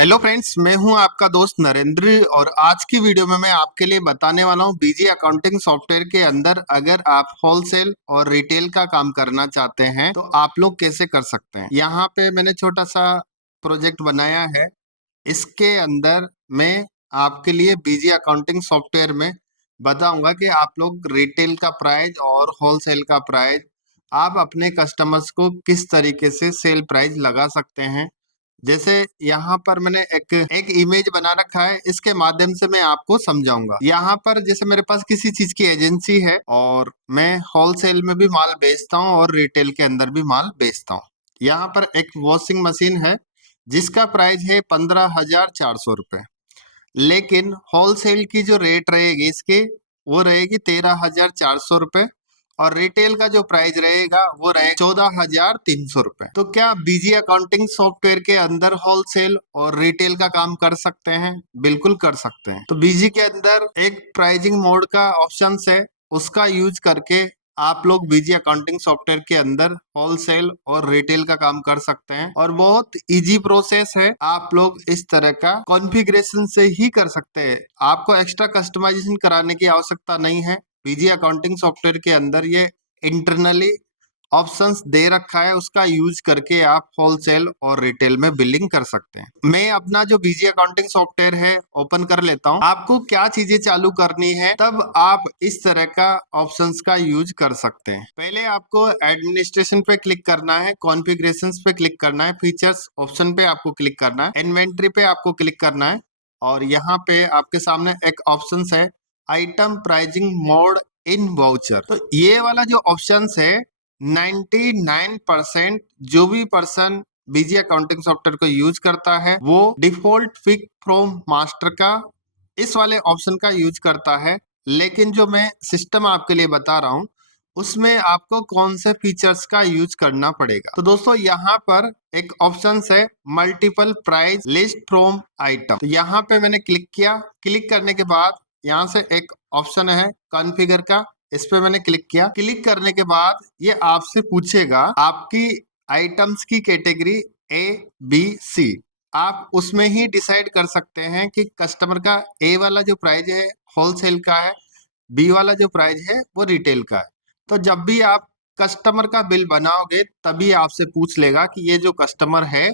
Hello friends, मैं हूं आपका दोस्त नरेंद्र और आज की वीडियो में मैं आपके लिए बताने वाला हूं बीजी अकाउंटिंग सॉफ्टवेयर के अंदर अगर आप होलसेल और रिटेल का काम करना चाहते हैं तो आप लोग कैसे कर सकते हैं। यहाँ पे मैंने छोटा सा प्रोजेक्ट बनाया है। इसके अंदर मैं आपके लिए बीजी अकाउंटिंग सॉफ्टवेयर में बताऊंगा कि आप लोग रिटेल का प्राइस और होलसेल का प्राइस आप अपने कस्टमर्स को किस तरीके से सेल प्राइस लगा सकते हैं। जैसे यहाँ पर मैंने एक इमेज बना रखा है, इसके माध्यम से मैं आपको समझाऊंगा। यहाँ पर जैसे मेरे पास किसी चीज की एजेंसी है और मैं होलसेल में भी माल बेचता हूँ और रिटेल के अंदर भी माल बेचता हूँ। यहाँ पर एक वॉशिंग मशीन है जिसका प्राइस है 15,400 रुपये, लेकिन होलसेल की जो रेट रहेगी इसकी वो रहेगी 13,400 रुपये और रिटेल का जो प्राइस रहेगा वो रहेगा 14,300 रुपये। तो क्या बीजी अकाउंटिंग सॉफ्टवेयर के अंदर होलसेल और रिटेल का काम कर सकते हैं? बिल्कुल कर सकते हैं। तो बीजी के अंदर एक प्राइसिंग मोड का ऑप्शन है, उसका यूज करके आप लोग बीजी अकाउंटिंग सॉफ्टवेयर के अंदर होलसेल और रिटेल का काम कर सकते हैं और बहुत इजी प्रोसेस है। आप लोग इस तरह का कॉन्फ़िगरेशन से ही कर सकते हैं, आपको एक्स्ट्रा कस्टमाइजेशन कराने की आवश्यकता नहीं है। बीजी अकाउंटिंग सॉफ्टवेयर के अंदर ये इंटरनली ऑप्शंस दे रखा है, उसका यूज करके आप होलसेल और रिटेल में बिलिंग कर सकते हैं। मैं अपना जो बीजी अकाउंटिंग सॉफ्टवेयर है ओपन कर लेता हूं। आपको क्या चीजें चालू करनी है तब आप इस तरह का ऑप्शंस का यूज कर सकते हैं। पहले आपको एडमिनिस्ट्रेशन पे क्लिक करना है, कॉन्फ़िगरेशंस पे क्लिक करना है, फीचर्स ऑप्शन पे आपको क्लिक करना है, इन्वेंट्री पे आपको क्लिक करना है और यहाँ पे आपके सामने एक ऑप्शन है item pricing mode in voucher. तो ये वाला जो ऑप्शन है 99% जो भी पर्सन बीजी अकाउंटिंग सॉफ्टवेयर को यूज करता है वो डिफॉल्ट पिक फ्रॉम मास्टर का इस वाले ऑप्शन का यूज करता है। लेकिन जो मैं सिस्टम आपके लिए बता रहा हूं उसमें आपको कौन से फीचर्स का यूज करना पड़ेगा। तो दोस्तों यहाँ पर एक ऑप्शन है multiple price list from item. तो यहाँ पे मैंने क्लिक किया। क्लिक करने के बाद यहाँ से एक ऑप्शन है कॉन्फ़िगर का, इस पे मैंने क्लिक किया। क्लिक करने के बाद ये आपसे पूछेगा आपकी आइटम्स की कैटेगरी ए बी सी। आप उसमें ही डिसाइड कर सकते हैं कि कस्टमर का ए वाला जो प्राइस है होलसेल का है, बी वाला जो प्राइस है वो रिटेल का है। तो जब भी आप कस्टमर का बिल बनाओगे तभी आपसे पूछ लेगा कि ये जो कस्टमर है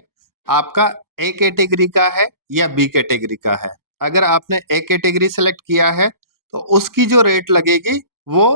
आपका ए कैटेगरी का है या बी कैटेगरी का है। अगर आपने ए कैटेगरी सेलेक्ट किया है तो उसकी जो रेट लगेगी वो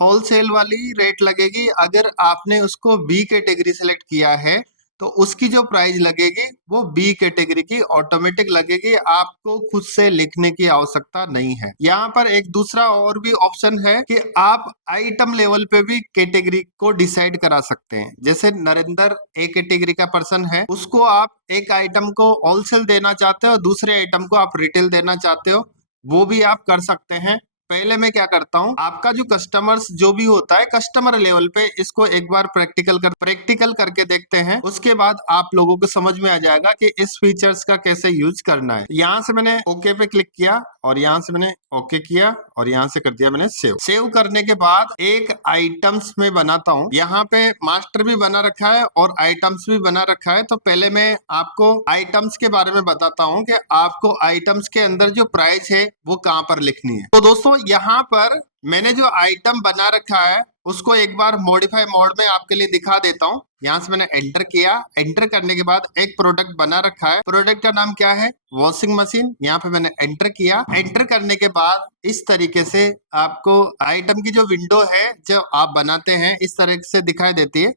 होलसेल वाली रेट लगेगी। अगर आपने उसको बी कैटेगरी सेलेक्ट किया है तो उसकी जो प्राइस लगेगी वो बी कैटेगरी की ऑटोमेटिक लगेगी, आपको खुद से लिखने की आवश्यकता नहीं है। यहाँ पर एक दूसरा और भी ऑप्शन है कि आप आइटम लेवल पे भी कैटेगरी को डिसाइड करा सकते हैं। जैसे नरेंद्र ए कैटेगरी का पर्सन है, उसको आप एक आइटम को होलसेल देना चाहते हो, दूसरे आइटम को आप रिटेल देना चाहते हो, वो भी आप कर सकते हैं। पहले मैं क्या करता हूं, आपका जो कस्टमर्स जो भी होता है कस्टमर लेवल पे इसको एक बार प्रैक्टिकल करके देखते हैं। उसके बाद आप लोगों को समझ में आ जाएगा कि इस फीचर्स का कैसे यूज करना है। यहाँ से मैंने ओके पे क्लिक किया और यहाँ से मैंने ओके किया और यहाँ से कर दिया मैंने सेव। सेव करने के बाद एक आइटम्स में बनाता हूँ। यहाँ पे मास्टर भी बना रखा है और आइटम्स भी बना रखा है। तो पहले मैं आपको आइटम्स के बारे में बताता हूँ कि आपको आइटम्स के अंदर जो प्राइस है वो कहाँ पर लिखनी है। तो दोस्तों यहाँ पर मैंने जो आइटम बना रखा है उसको एक बार मॉडिफाई मोड में आपके लिए दिखा देता हूँ। यहाँ से मैंने एंटर किया। एंटर करने के बाद एक प्रोडक्ट बना रखा है, प्रोडक्ट का नाम क्या है, वॉशिंग मशीन। यहाँ पे मैंने एंटर किया। एंटर करने के बाद इस तरीके से आपको आइटम की जो विंडो है जो आप बनाते हैं इस तरह से दिखाई देती है।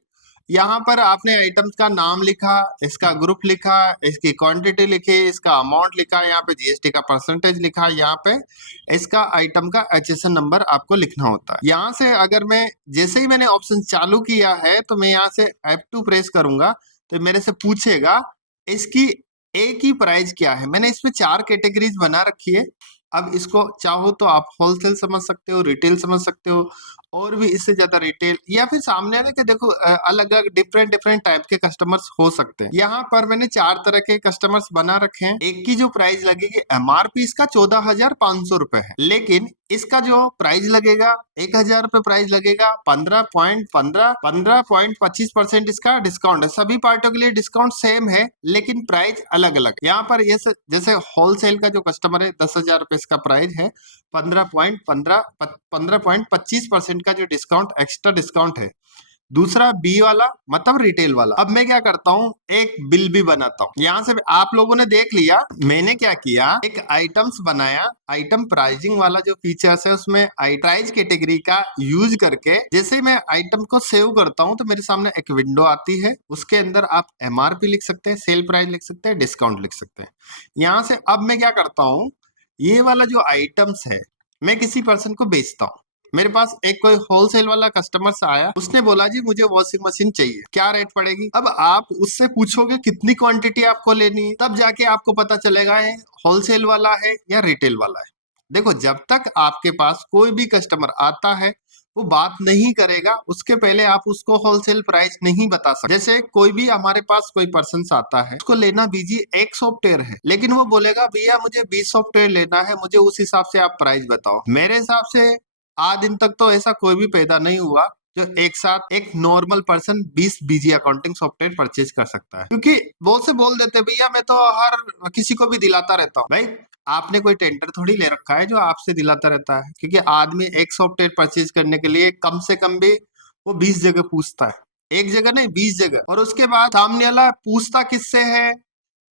यहाँ पर आपने आइटम्स का नाम लिखा, इसका ग्रुप लिखा, इसकी क्वांटिटी लिखी, इसका अमाउंट लिखा, यहाँ पे जीएसटी का परसेंटेज लिखा, यहाँ पे इसका आइटम का एचएसएन नंबर आपको लिखना होता है। यहाँ से अगर मैं जैसे ही मैंने ऑप्शन चालू किया है तो मैं यहाँ से F2 प्रेस करूंगा तो मेरे से पूछेगा इसकी ए की प्राइस क्या है। मैंने इसमें 4 कैटेगरीज बना रखी है। अब इसको चाहो तो आप होलसेल समझ सकते हो, रिटेल समझ सकते हो और भी इससे ज्यादा रिटेल या फिर सामने आने के देखो अलग अलग डिफरेंट डिफरेंट टाइप के कस्टमर्स हो सकते हैं। यहाँ पर मैंने 4 तरह के कस्टमर्स बना रखे हैं। एक की जो प्राइस लगेगी एमआरपी इसका 14,500 रुपए है, लेकिन इसका जो प्राइस लगेगा 1,000 रुपए प्राइस लगेगा। 15.25% इसका डिस्काउंट है। सभी पार्टियों के लिए डिस्काउंट सेम है, लेकिन प्राइस अलग अलग। यहाँ पर ये जैसे होलसेल का जो कस्टमर है 10,000 रुपए इसका प्राइस है। 15.25% का जो डिस्काउंट एक्स्ट्रा डिस्काउंट है। दूसरा बी वाला मतलब रिटेल वाला। अब मैं क्या करता हूँ, एक बिल भी बनाता हूँ। यहाँ से आप लोगों ने देख लिया मैंने क्या किया, एक आइटम्स बनाया। आइटम प्राइसिंग वाला जो फीचर्स है उसमें प्राइस कैटेगरी का यूज करके जैसे ही मैं आइटम को सेव करता हूँ तो मेरे सामने एक विंडो आती है। उसके अंदर आप एमआरपी लिख सकते हैं, सेल प्राइस लिख सकते हैं, डिस्काउंट लिख सकते हैं। यहाँ से अब मैं क्या करता हूँ, ये वाला जो आइटम्स है मैं किसी पर्सन को बेचता हूँ। मेरे पास एक कोई होलसेल वाला कस्टमर से आया, उसने बोला जी मुझे वॉशिंग मशीन चाहिए, क्या रेट पड़ेगी। अब आप उससे पूछोगे कितनी क्वांटिटी आपको लेनी है, तब जाके आपको पता चलेगा है होलसेल वाला है या रिटेल वाला है। देखो जब तक आपके पास कोई भी कस्टमर आता है वो बात नहीं करेगा, उसके पहले आप उसको होलसेल प्राइस नहीं बता सकते। जैसे कोई भी हमारे पास कोई पर्सन आता है, उसको लेना बीजी 1 सॉफ्टवेयर है, लेकिन वो बोलेगा भैया मुझे 20 सॉफ्टवेयर लेना है, मुझे उस हिसाब से आप प्राइस बताओ। मेरे हिसाब से आज दिन तक तो ऐसा कोई भी पैदा नहीं हुआ जो एक साथ एक नॉर्मल पर्सन 20 बीजी अकाउंटिंग सॉफ्टवेयर परचेज कर सकता है। क्योंकि बहुत से बोल देते भैया मैं तो हर किसी को भी दिलाता रहता हूँ। भाई आपने कोई टेंडर थोड़ी ले रखा है जो आपसे दिलाता रहता है, क्योंकि आदमी एक सॉफ्टवेयर परचेज करने के लिए कम से कम भी वो 20 जगह पूछता है, एक जगह नहीं 20 जगह। और उसके बाद सामने वाला पूछता किससे है,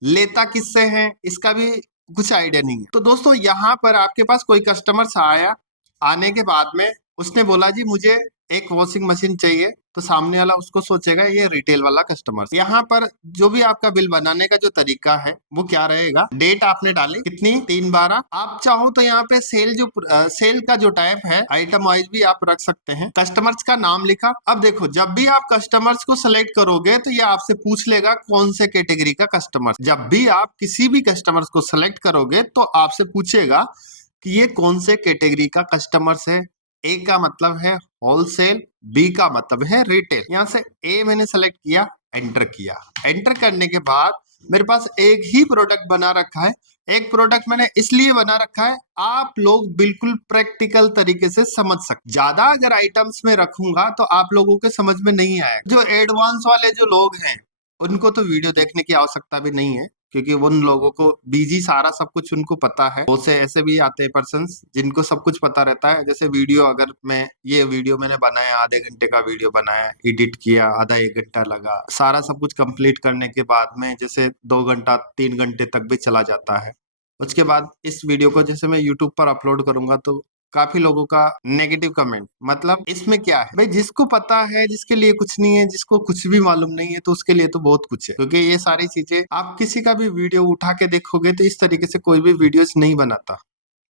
लेता किससे है, इसका भी कुछ आइडिया नहीं है। तो दोस्तों यहाँ पर आपके पास कोई कस्टमर आया, आने के बाद में उसने बोला जी मुझे एक वॉशिंग मशीन चाहिए, तो सामने वाला उसको सोचेगा ये रिटेल वाला कस्टमर। यहाँ पर जो भी आपका बिल बनाने का जो तरीका है वो क्या रहेगा, डेट आपने डाली कितनी 3/12। आप चाहो तो यहाँ पे सेल का जो टाइप है आइटम वाइज भी आप रख सकते हैं। कस्टमर्स का नाम लिखा। अब देखो जब भी आप कस्टमर्स को सिलेक्ट करोगे तो ये आपसे पूछ लेगा कौन से कैटेगरी का कस्टमर। जब भी आप किसी भी कस्टमर्स को सिलेक्ट करोगे तो आपसे पूछेगा कि ये कौन से कैटेगरी का कस्टमर्स है। ए का मतलब है होलसेल, बी का मतलब है रिटेल। यहाँ से ए मैंने सेलेक्ट किया, एंटर किया। एंटर करने के बाद मेरे पास एक ही प्रोडक्ट बना रखा है। एक प्रोडक्ट मैंने इसलिए बना रखा है आप लोग बिल्कुल प्रैक्टिकल तरीके से समझ सकते। ज्यादा अगर आइटम्स में रखूंगा तो आप लोगों के समझ में नहीं आएगा। जो एडवांस वाले जो लोग हैं उनको तो वीडियो देखने की आवश्यकता भी नहीं है, क्योंकि उन लोगों को बीजी सारा सब कुछ उनको पता है। बहुत से ऐसे भी आते हैं पर्सन्स जिनको सब कुछ पता रहता है। जैसे वीडियो, अगर ये वीडियो मैंने बनाया, आधे घंटे का वीडियो बनाया, एडिट किया, आधा 1 घंटा लगा, सारा सब कुछ कंप्लीट करने के बाद में जैसे 2 घंटा 3 घंटे तक भी चला जाता है। उसके बाद इस वीडियो को जैसे मैं यूट्यूब पर अपलोड करूंगा तो काफी लोगों का नेगेटिव कमेंट, मतलब इसमें क्या है भाई, जिसको पता है, जिसके लिए कुछ नहीं है, जिसको कुछ भी मालूम नहीं है, तो उसके लिए तो बहुत कुछ है। क्योंकि ये सारी चीजें आप किसी का भी वीडियो उठा के देखोगे तो इस तरीके से कोई भी वीडियोस नहीं बनाता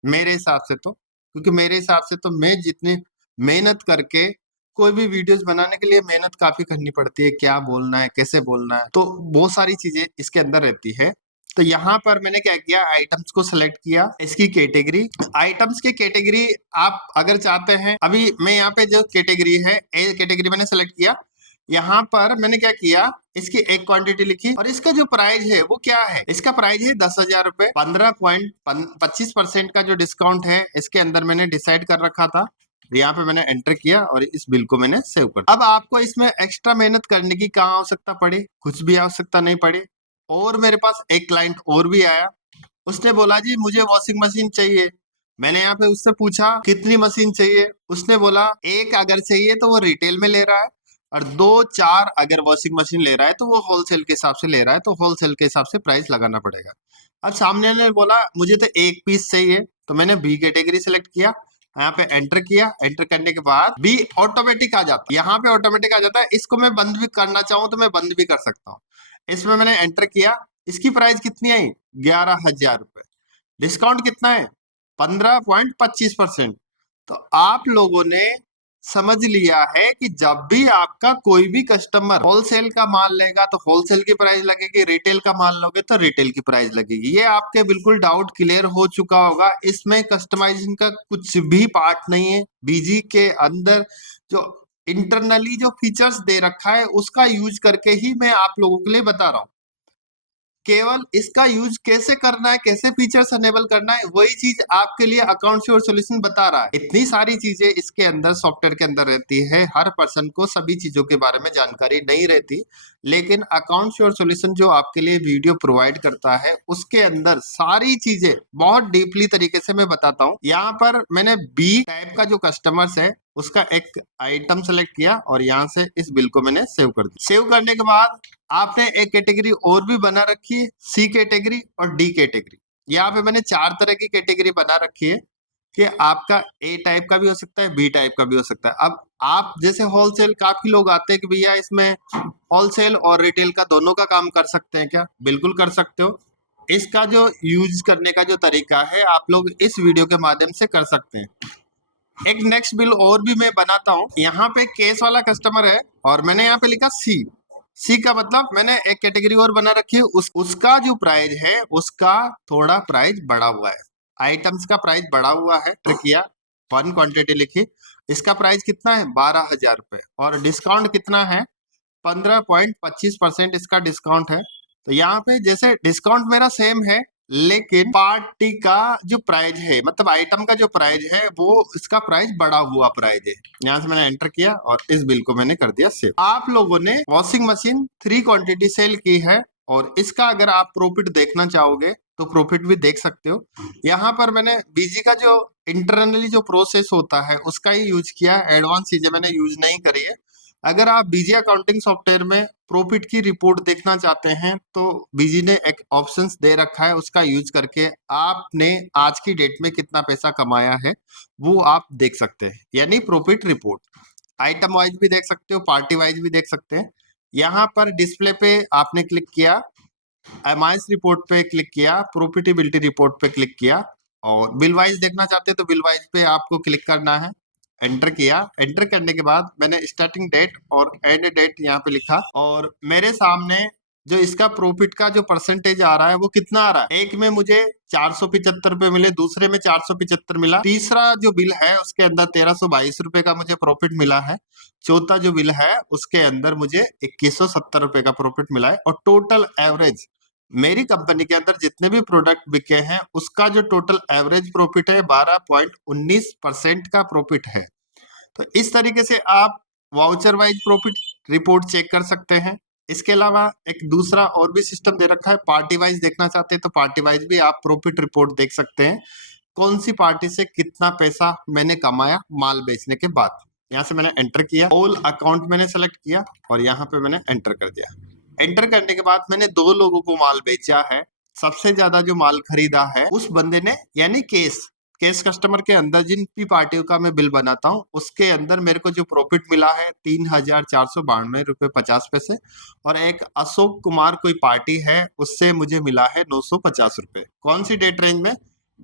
मेरे हिसाब से तो। क्योंकि मेरे हिसाब से तो मैं जितनी मेहनत करके कोई भी वीडियोस बनाने के लिए मेहनत काफी करनी पड़ती है, क्या बोलना है, कैसे बोलना है, तो बहुत सारी चीजें इसके अंदर रहती है। तो यहाँ पर मैंने क्या किया, आइटम्स को सिलेक्ट किया, इसकी कैटेगरी, आइटम्स की कैटेगरी आप अगर चाहते हैं, अभी मैं यहाँ पे जो कैटेगरी है ए कैटेगरी मैंने सेलेक्ट किया। यहाँ पर मैंने क्या किया, इसकी एक क्वांटिटी लिखी और इसका जो प्राइस है वो क्या है, इसका प्राइस है 10,000 रुपए। 15.25% का जो डिस्काउंट है इसके अंदर मैंने डिसाइड कर रखा था। यहाँ पे मैंने एंटर किया और इस बिल को मैंने सेव कर दिया। अब आपको इसमें एक्स्ट्रा मेहनत करने की कहाँ आवश्यकता पड़ी, कुछ भी आवश्यकता नहीं पड़ी। और मेरे पास एक क्लाइंट और भी आया, उसने बोला जी मुझे वॉशिंग मशीन चाहिए। मैंने यहाँ पे उससे पूछा कितनी मशीन चाहिए, उसने बोला एक अगर चाहिए तो वो रिटेल में ले रहा है, और 2-4 अगर वॉशिंग मशीन ले रहा है तो वो होलसेल के हिसाब से ले रहा है, तो होलसेल के हिसाब से प्राइस लगाना पड़ेगा। अब सामने ने बोला मुझे तो एक पीस चाहिए, तो मैंने बी कैटेगरी सेलेक्ट किया, यहाँ पे एंटर किया। एंटर करने के बाद बी ऑटोमेटिक आ जाता है, यहाँ पे ऑटोमेटिक आ जाता है। इसको मैं बंद भी करना चाहूँ तो मैं बंद भी कर सकता हूँ। इसमें मैंने एंटर किया, इसकी प्राइस कितनी आई 11,000 रुपए। डिस्काउंट कितना है 15.25%। तो आप लोगों ने समझ लिया है कि जब भी आपका कोई भी कस्टमर होलसेल का माल लेगा तो होलसेल की प्राइस लगेगी, रिटेल का माल लोगे तो रिटेल की प्राइस लगेगी। ये आपके बिल्कुल डाउट क्लियर हो चुका होगा। इसमें कस्टमाइजेशन का कुछ भी पार्ट नहीं है। बीजी के अंदर जो इंटरनली जो फीचर्स दे रखा है उसका यूज करके ही मैं आप लोगों के लिए बता रहा हूँ। केवल इसका यूज कैसे करना है, कैसे फीचर्स अनेबल करना है, वही चीज आपके लिए अकाउंट श्योर सॉल्यूशन बता रहा है। इतनी सारी चीजें इसके अंदर सॉफ्टवेयर के अंदर रहती है। हर पर्सन को सभी चीजों के बारे में जानकारी नहीं रहती, लेकिन अकाउंट श्योर सॉल्यूशन जो आपके लिए वीडियो प्रोवाइड करता है उसके अंदर सारी चीजें बहुत डीपली तरीके से मैं बताता हूँ। यहाँ पर मैंने बी टाइप का जो कस्टमर्स है उसका एक आइटम सेलेक्ट किया और यहाँ से इस बिल को मैंने सेव कर दिया। सेव करने के बाद आपने एक कैटेगरी और भी बना रखी है, सी कैटेगरी और डी कैटेगरी। यहाँ पे मैंने 4 तरह की कैटेगरी बना रखी है कि आपका ए टाइप का भी हो सकता है, बी टाइप का भी हो सकता है। अब आप जैसे होलसेल, काफी लोग आते हैं कि भैया इसमें होलसेल और रिटेल का दोनों का काम कर सकते हैं क्या? बिल्कुल कर सकते हो। इसका जो यूज करने का जो तरीका है आप लोग इस वीडियो के माध्यम से कर सकते हैं। एक नेक्स्ट बिल और भी मैं बनाता हूँ। यहाँ पे केस वाला कस्टमर है और मैंने यहाँ पे लिखा सी। सी का मतलब मैंने एक कैटेगरी और बना रखी है, उसका जो प्राइस है उसका थोड़ा प्राइस बढ़ा हुआ है। आइटम्स का प्राइस बढ़ा हुआ है। ट्रिक किया, 1 क्वांटिटी लिखी, इसका प्राइस कितना है 12,000 रुपए और डिस्काउंट कितना है 15.25% इसका डिस्काउंट है। तो यहाँ पे जैसे डिस्काउंट मेरा सेम है, लेकिन पार्टी का जो प्राइस है, मतलब आइटम का जो प्राइस है वो इसका प्राइस बढ़ा हुआ प्राइस है। यहाँ से मैंने एंटर किया और इस बिल को मैंने कर दिया सेव। आप लोगों ने वॉशिंग मशीन 3 क्वांटिटी सेल की है और इसका अगर आप प्रॉफिट देखना चाहोगे तो प्रॉफिट भी देख सकते हो। यहाँ पर मैंने बीजी का जो इंटरनली जो प्रोसेस होता है उसका ही यूज किया, एडवांस चीजें मैंने यूज नहीं करी है। अगर आप बीजी अकाउंटिंग सॉफ्टवेयर में प्रॉफिट की रिपोर्ट देखना चाहते हैं तो बीजी ने एक ऑप्शंस दे रखा है, उसका यूज करके आपने आज की डेट में कितना पैसा कमाया है वो आप देख सकते हैं। यानी प्रॉफिट रिपोर्ट आइटम वाइज भी देख सकते हो, पार्टी वाइज भी देख सकते हैं। यहाँ पर डिस्प्ले पे आपने क्लिक किया, एमआईएस रिपोर्ट पे क्लिक किया, प्रॉफिटेबिलिटी रिपोर्ट पे क्लिक किया और बिल वाइज देखना चाहते हैं तो बिल वाइज पे आपको क्लिक करना है। एंटर किया, एंटर करने के बाद मैंने स्टार्टिंग डेट और एंड डेट यहाँ पे लिखा और मेरे सामने जो इसका प्रॉफिट का जो परसेंटेज आ रहा है वो कितना आ रहा है। एक में मुझे 475 रुपए मिले, दूसरे में 475 मिला, तीसरा जो बिल है उसके अंदर 1322 रुपए का मुझे प्रॉफिट मिला है, चौथा जो बिल है उसके अंदर मुझे 2170 रुपए का प्रॉफिट मिला है और टोटल एवरेज मेरी कंपनी के अंदर जितने भी प्रोडक्ट बिके हैं उसका जो टोटल एवरेज प्रॉफिट है 12.19% का प्रॉफिट है। तो इस तरीके से आप voucher wise profit report check कर सकते हैं। इसके अलावा एक दूसरा और भी सिस्टम दे रखा है, पार्टी वाइज देखना चाहते हैं तो पार्टी वाइज भी आप प्रॉफिट रिपोर्ट देख सकते हैं, कौन सी पार्टी से कितना पैसा मैंने कमाया माल बेचने के बाद। यहाँ से मैंने एंटर किया, ऑल अकाउंट मैंने सेलेक्ट किया और यहाँ पे मैंने एंटर कर दिया। एंटर करने के बाद मैंने 2 लोगों को माल बेचा है। सबसे ज्यादा जो माल खरीदा है उस बंदे ने, यानी केस कस्टमर के अंदर जिन भी पार्टियों का मैं बिल बनाता हूँ उसके अंदर मेरे को जो प्रॉफिट मिला है 3,492 रुपए 50 पैसे और एक अशोक कुमार कोई पार्टी है उससे मुझे मिला है 950 रुपए। कौन सी डेट रेंज में?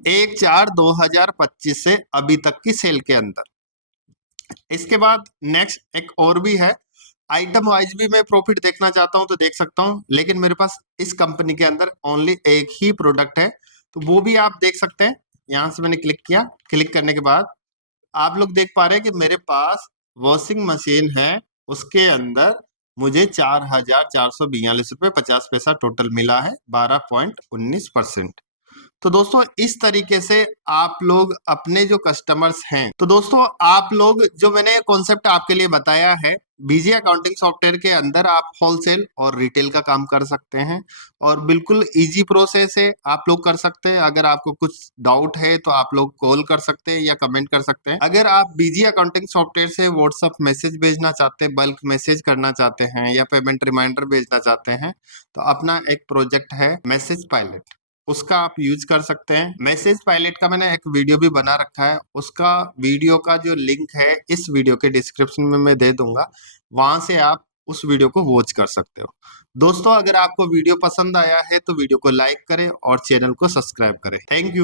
1/4/2025 से अभी तक की सेल के अंदर। इसके बाद नेक्स्ट एक और भी है, आइटम वाइज भी मैं प्रॉफिट देखना चाहता हूं तो देख सकता हूं, लेकिन मेरे पास इस कंपनी के अंदर ओनली एक ही प्रोडक्ट है तो वो भी आप देख सकते हैं। यहां से मैंने क्लिक किया, क्लिक करने के बाद आप लोग देख पा रहे हैं कि मेरे पास वॉशिंग मशीन है, उसके अंदर मुझे 4,442 रुपए 50 पैसा टोटल मिला है, 12.19%। तो दोस्तों इस तरीके से आप लोग अपने जो कस्टमर्स हैं, तो दोस्तों आप लोग जो मैंने कॉन्सेप्ट आपके लिए बताया है, बीजी अकाउंटिंग सॉफ्टवेयर के अंदर आप होलसेल और रिटेल का काम कर सकते हैं और बिल्कुल इजी प्रोसेस है, आप लोग कर सकते हैं। अगर आपको कुछ डाउट है तो आप लोग कॉल कर सकते हैं या कमेंट कर सकते हैं। अगर आप बीजी अकाउंटिंग सॉफ्टवेयर से व्हाट्सएप मैसेज भेजना चाहते हैं, बल्क मैसेज करना चाहते हैं या पेमेंट रिमाइंडर भेजना चाहते हैं तो अपना एक प्रोजेक्ट है मैसेज पायलट, उसका आप यूज कर सकते हैं। मैसेज पायलट का मैंने एक वीडियो भी बना रखा है, उसका वीडियो का जो लिंक है इस वीडियो के डिस्क्रिप्शन में मैं दे दूंगा, वहां से आप उस वीडियो को वॉच कर सकते हो। दोस्तों अगर आपको वीडियो पसंद आया है तो वीडियो को लाइक करें और चैनल को सब्सक्राइब करें। Thank you.